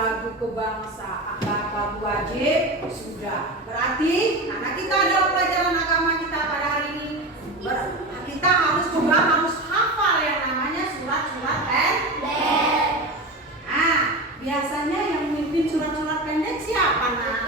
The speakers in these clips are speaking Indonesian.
lagu kebangsaan, lagu wajib sudah. Berarti anak kita dalam pelajaran agama kita pada hari ini kita harus hafal yang namanya surat-surat pendek. Nah, biasanya yang memimpin surat-surat pendek siapa, Nak?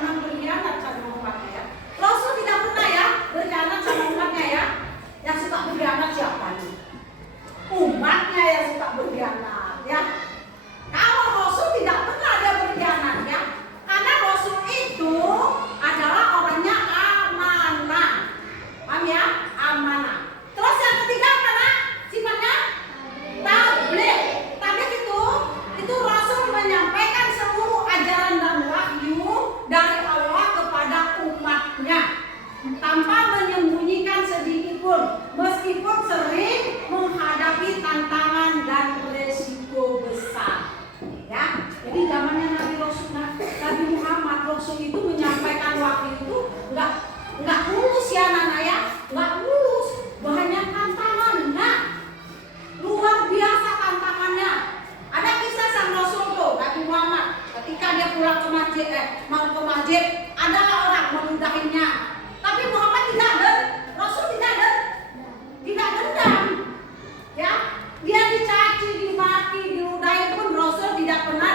pernah berkhianat sama umatnya ya. Rasul tidak pernah ya berkhianat sama umatnya ya. Yang suka berkhianat siapa nih? Umatnya yang suka berkhianat ya. Kalau Rasul tidak pernah dia berkhianat ya. Karena Rasul itu adalah orangnya amanah. Paham ya? Amanah. Terus yang ketiga apa nak? Sifatnya tabligh. Tabligh itu Rasul menyampaikan seluruh ajaran dan wahyu dari Allah kepada umatnya tanpa menyembunyikan sedikit pun, meskipun sering menghadapi tantangan dan resiko besar. Ya, jadi zamannya Nabi Muhammad Rasul itu menyampaikan wahyu itu nggak mulus ya anak-anak ya, nggak mulus, banyak tantangan. Nah, luar biasa tantangannya. Ada kisah sang Rasul tuh Nabi Muhammad ketika dia pulang ke masjid, mau ke masjid, ada orang meludahinya. Tapi Muhammad tidak Rasul tidak dendam. Ya, dia dicaci, dimaki, diludahi pun Rasul tidak pernah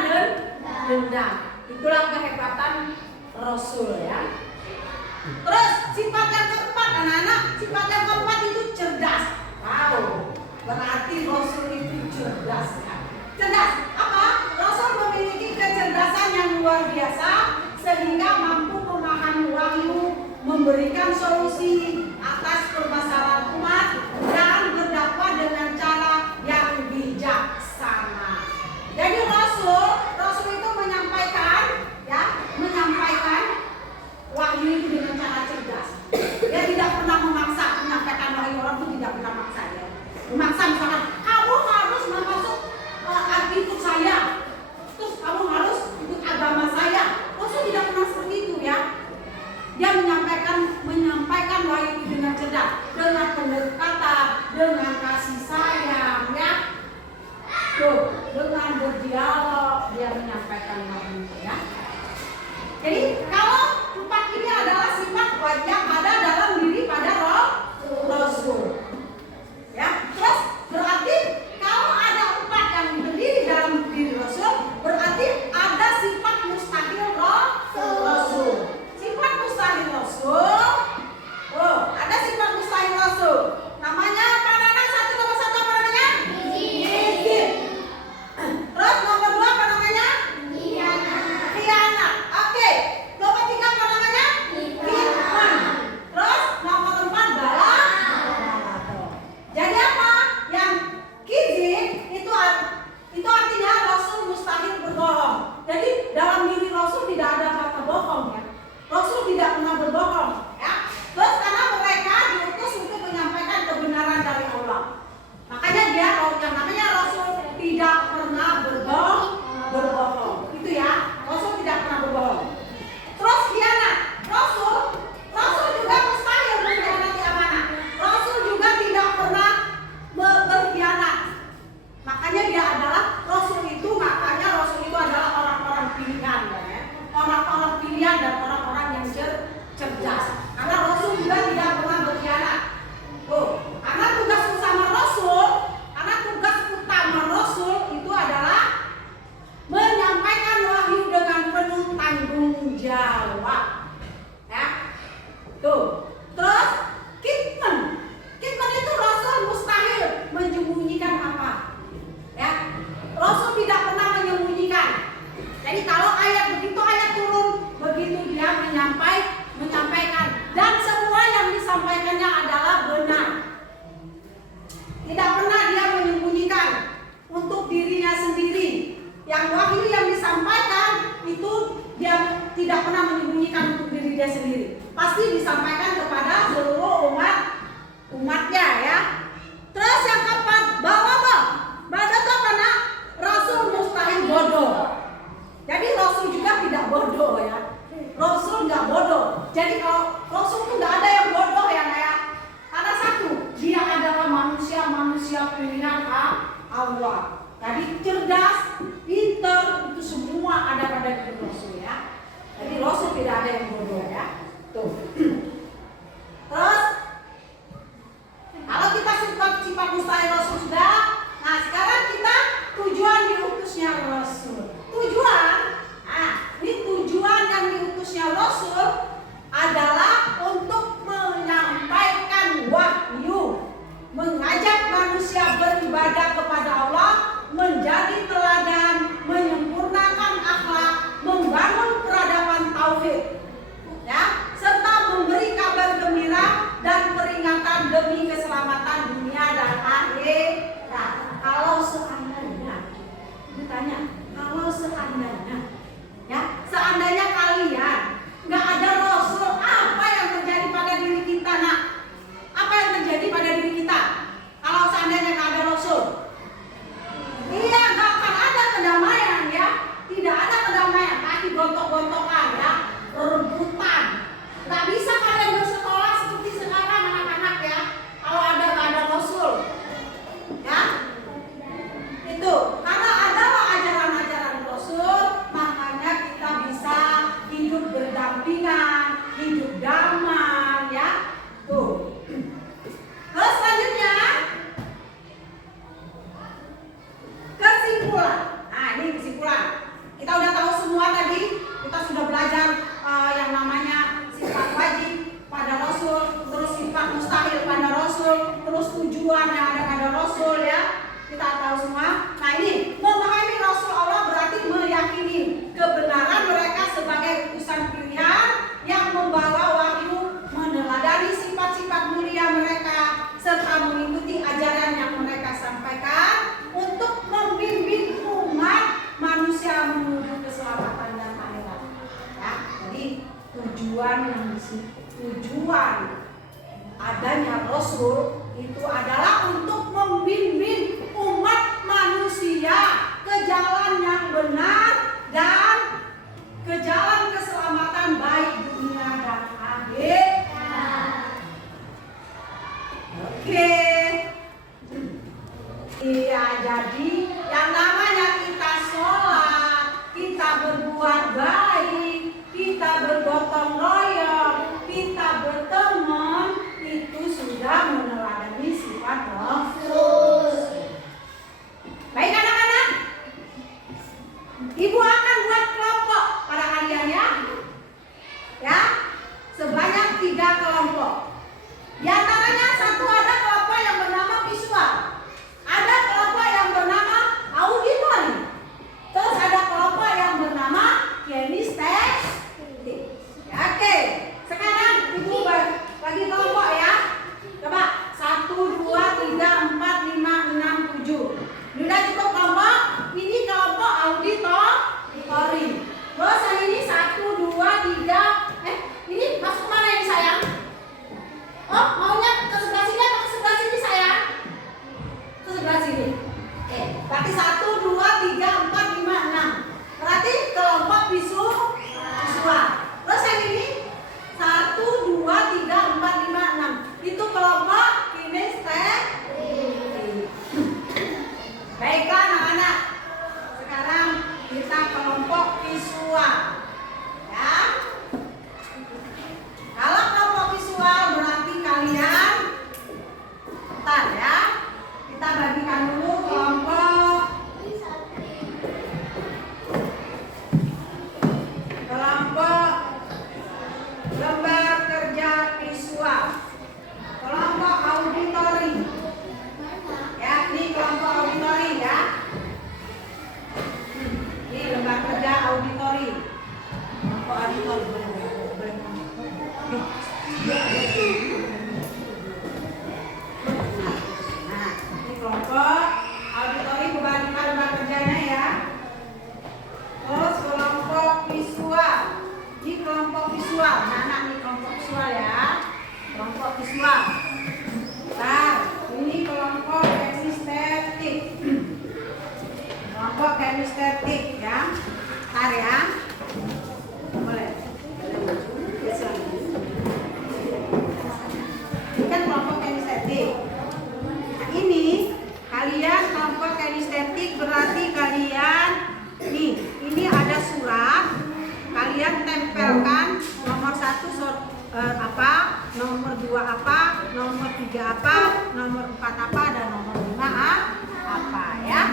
dendam. Itulah kehebatan Rasul ya. Terus sifat yang keempat anak-anak, sifat yang keempat itu cerdas. Wow, berarti Rasul itu cerdas ya. Cerdas apa? Rasul memiliki kecerdasan yang luar biasa sehingga mampu memahami wahyu, memberikan solusi atas permasalahan umat dan berdakwah dengan cara yang bijaksana. Jadi Rasul itu menyampaikan wahyu itu dengan cara cerdas. Dia tidak pernah memaksa menyampaikan wahyu, orang itu tidak pernah memaksa ya. Memaksa misalkan kamu harus masuk ikut saya, terus kamu harus ikut agama saya. Rasul tidak pernah seperti itu ya. Dia menyampaikan wahyu itu dengan cerdas, dengan pendekatan, dengan kasih sayang ya. Tuh, dengan berdialog dia menyampaikan wahyu ya. Jadi kalau empat ini adalah sifat yang ada dalam diri pada Rasul. Ya, terus berarti kalau ada empat yang berdiri dalam diri Rasul, berarti ada sifat mustahil Rasul. Sifat mustahil Rasul. Oh, ada sifat mustahil Rasul. Namanya apa anak? Nomor satu apa namanya? Izin. Terus nomor dua apa namanya? Khianat. Oke. Nomor tiga apa namanya? Fitnah. Terus nomor empat balaghah. Jadi apa? Yang kizib itu artinya Rasul mustahil berbohong. Jadi dalam diri Rasul tidak ada kata bohong ya. Rasul tidak pernah berbohong ya. Terus karena mereka diutus untuk menyampaikan kebenaran dari Allah. Makanya dia yang namanya Rasul tidak pernah berbohong. Itu ya. Rasul tidak pernah berbohong. Terus khianat. Rasul juga mustahil mengkhianati amanah. Rasul juga tidak pernah berkhianat. Makanya Rasul itu adalah orang-orang pilihan ya. Orang-orang pilihan dan orang-orang yang cerdas. Karena Rasul juga tidak pernah berkhianat. Karena tugas utama Rasul itu adalah menyampaikan wahyu dengan penuh tanggung jawab. Ya. Terus kitman itu Rasul mustahil menyembunyikan apa. Ya. Rasul tidak pernah menyembunyikan. Jadi kalau ayat turun, begitu dia menyampaikan dan semua yang disampaikannya adalah benar. Tidak pernah dia menyembunyikan untuk dirinya sendiri. Yang wahyu yang disampaikan itu dia tidak pernah menyembunyikan untuk diri dia sendiri. Pasti disampaikan kepada seluruh umatnya ya. Terus yang keempat, bodoh itu apa nak? Rasul mustahil bodoh. Jadi Rasul juga tidak bodoh ya. Rasul nggak bodoh. Jadi kalau Rasul itu nggak ada yang bodoh ya nak ya. Karena satu, dia adalah manusia pilihan Allah. Tadi cerdas, pintar, itu semua ada pada diri Rasul ya. Jadi Rasul tidak ada yang bodoh ya. Tuh. Terus kalau kita sifat mustahil Rasul sudah, nah sekarang kita tujuan diutusnya Rasul. Tujuan yang diutusnya Rasul seandainya, ya, seandainya kalian nggak ada Rasul, apa yang terjadi pada diri kita, nak? Apa yang terjadi pada diri kita kalau seandainya nggak ada Rasul? Iya, nggak akan ada kedamaian, ya. Tidak ada kedamaian, pasti gontok-gontokan, ya, rebutan. Nggak bisa kalian bersekolah seperti sekarang anak-anak, ya, kalau nggak ada Rasul, ya. Itu karena adalah ajaran-ajaran Rasul, makanya kita bisa hidup berdampingan, hidup damai, ya. Tuh. Terus selanjutnya kesimpulan. Nah, ini kesimpulan. Kita udah tahu semua tadi. Kita sudah belajar yang namanya sifat wajib pada Rasul, terus sifat mustahil pada Rasul, terus tujuan yang ada pada Rasul, ya. Kita tahu semua. Nah, ini memahami Rasul Allah berarti meyakini kebenaran mereka sebagai utusan pilihan yang membawa wahyu, meneladani sifat-sifat mulia mereka, serta mengikuti ajaran yang mereka sampaikan untuk membimbing umat manusia menuju keselamatan dan akhirat. Ya, jadi tujuan adanya Rasul itu adalah untuk membimbing umat manusia ke jalan yang benar dan ke jalan keselamatan baik dunia dan akhirat. Oke. Iya, jadi yang namanya kita sholat, kita berbuat baik, kita bergotong royong, kita berteman, itu sudah meneladani sifat Rasul. Baik anak-anak, Ibu akan buat kelompok pada kalian, ya. Ya, sebanyak 3 kelompok. Di antaranya satu ada kelompok yang bernama visual, ada kelompok yang bernama auditory, terus ada kelompok yang bernama kinestetik. Ya, oke. Sekarang Ibu bagi kelompok, ya. Coba 1, 2, 3, 4, 5, 6, 7. Ini udah cukup kelompok. Ini kelompok auditory. Terus yang ini 1, 2, 3. Ini masuk mana ini sayang? Oh, maunya ke sebelah sini atau ke sebelah sini sayang? Ke sebelah sini. Oke, berarti 1, 2, 3, 4, 5, 6. Berarti kelompok visual. Terus yang ini 1, 2, 3, 4, 5, 6. Itu kelompok kinestetik. Baiklah anak-anak. Sekarang kita kelompok visual. Ya. Kalau kelompok visual berarti kalian, bentar, ya. Kita bagikan dulu kelompok lembar kerja visual, kelompok auditory. Ya, ini kelompok auditory, ya. Ini lembar kerja auditory. Kelompok auditory. Nah, ini kelompok auditory kebagikan lembar kerjanya, ya. Terus kelompok visual. Ini kelompok visual. Nah, ini kelompok visual, ya. Kelompok visual. Nah, ini kelompok kinestetik. Kelompok kinestetik, ya. Bentar, ya. Boleh. Ini kan kelompok kinestetik. Nah, ini kalian kelompok kinestetik berarti kalian ini ada surat. Kalian tempelkan nomor 1 apa, nomor 2 apa, nomor 3 apa, nomor 4 apa, dan nomor 5 apa, ya.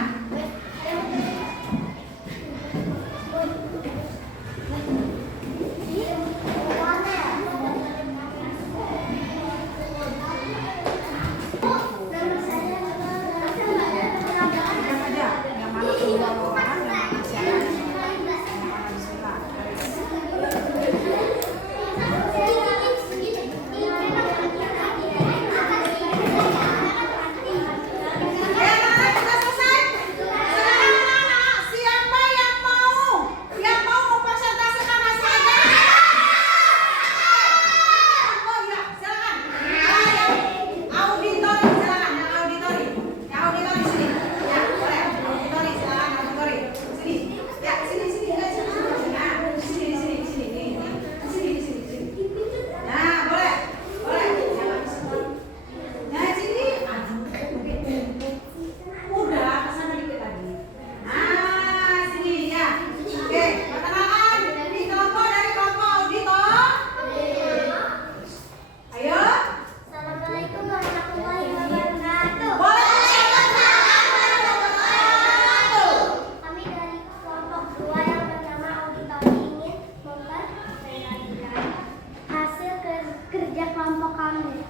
kerja kelompok kami.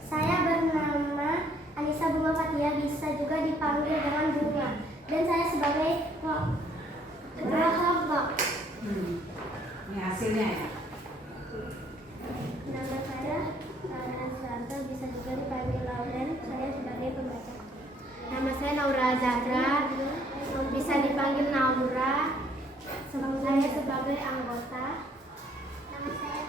Saya bernama Anissa Bunga Fatia, bisa juga dipanggil dengan Bunga. Dan saya sebagai ketua kelompok. Ini hasilnya ya. Nama saya Lauren Suranto, bisa juga dipanggil Lauren. Saya sebagai pembaca. Nama saya Naura Zahra, bisa dipanggil Naura. Saya sebagai anggota. Nama saya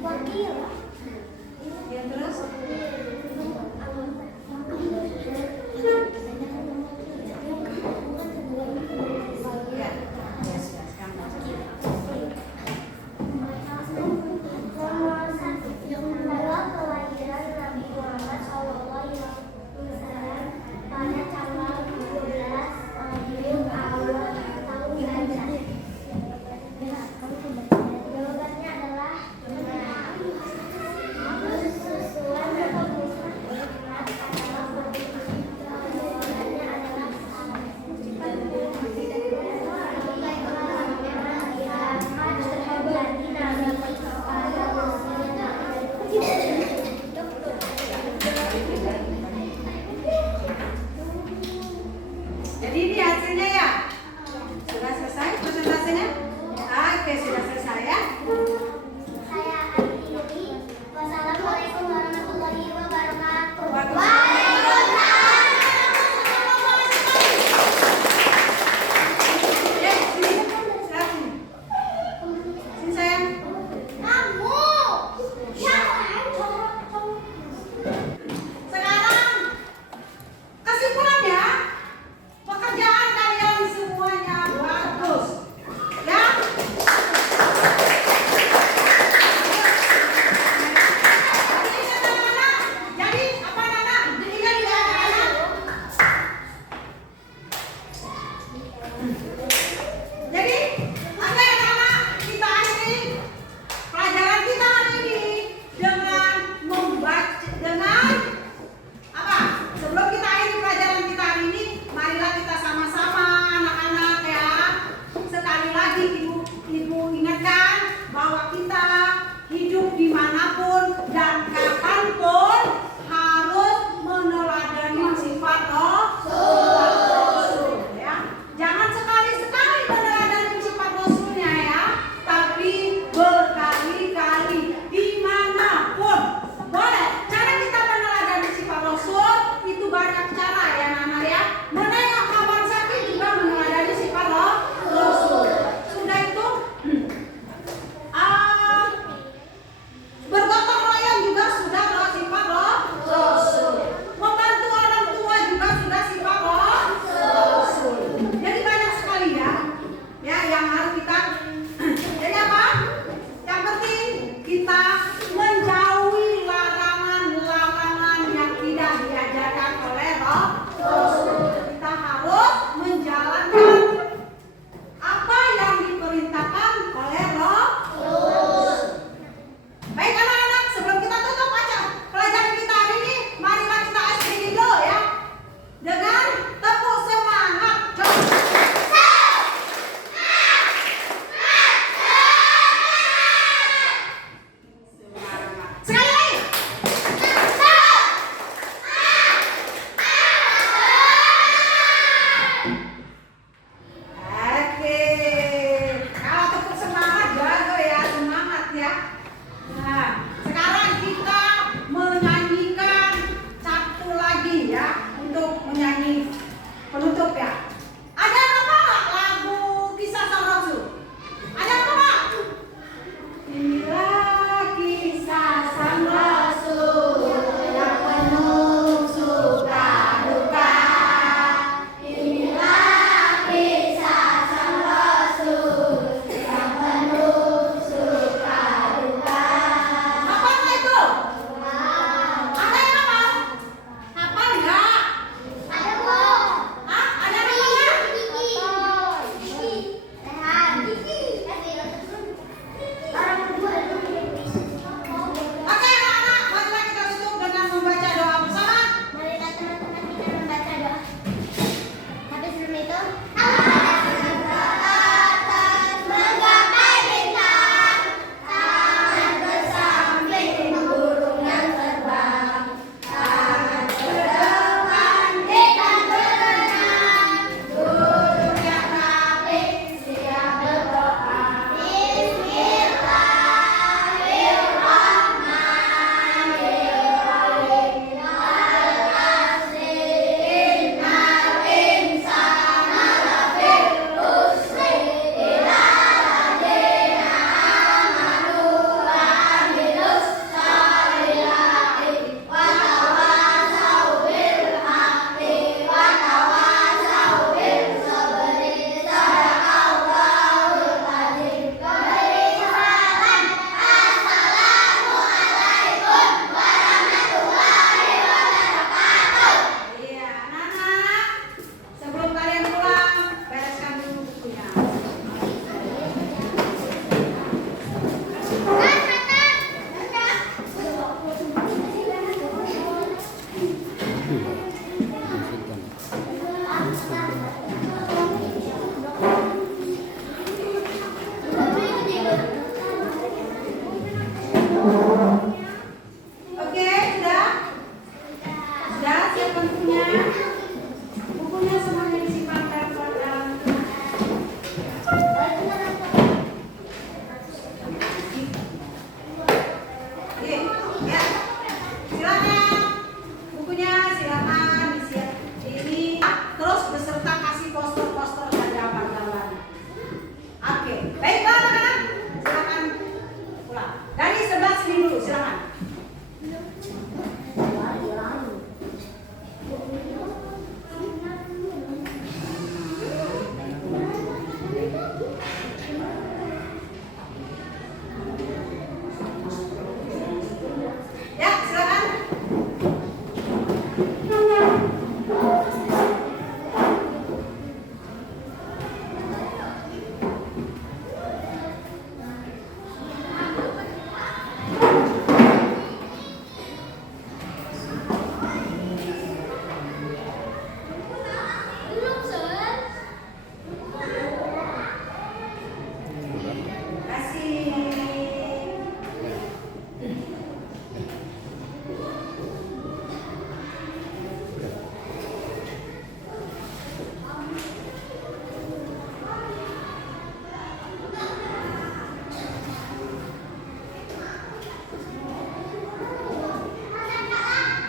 wakil. Ya terus. Ya, yes, kamu. Oke, sudah? Sudah siapkan bukunya? Bukunya semuanya disimpan tempel dalam. Oke, ya. Silakan. Bukunya silakan disiap. Ini terus beserta kasih poster-poster dan gambar-gambar. Oke, baiklah anak-anak. Silakan pulang. Dari sebelah sini dulu, silakan.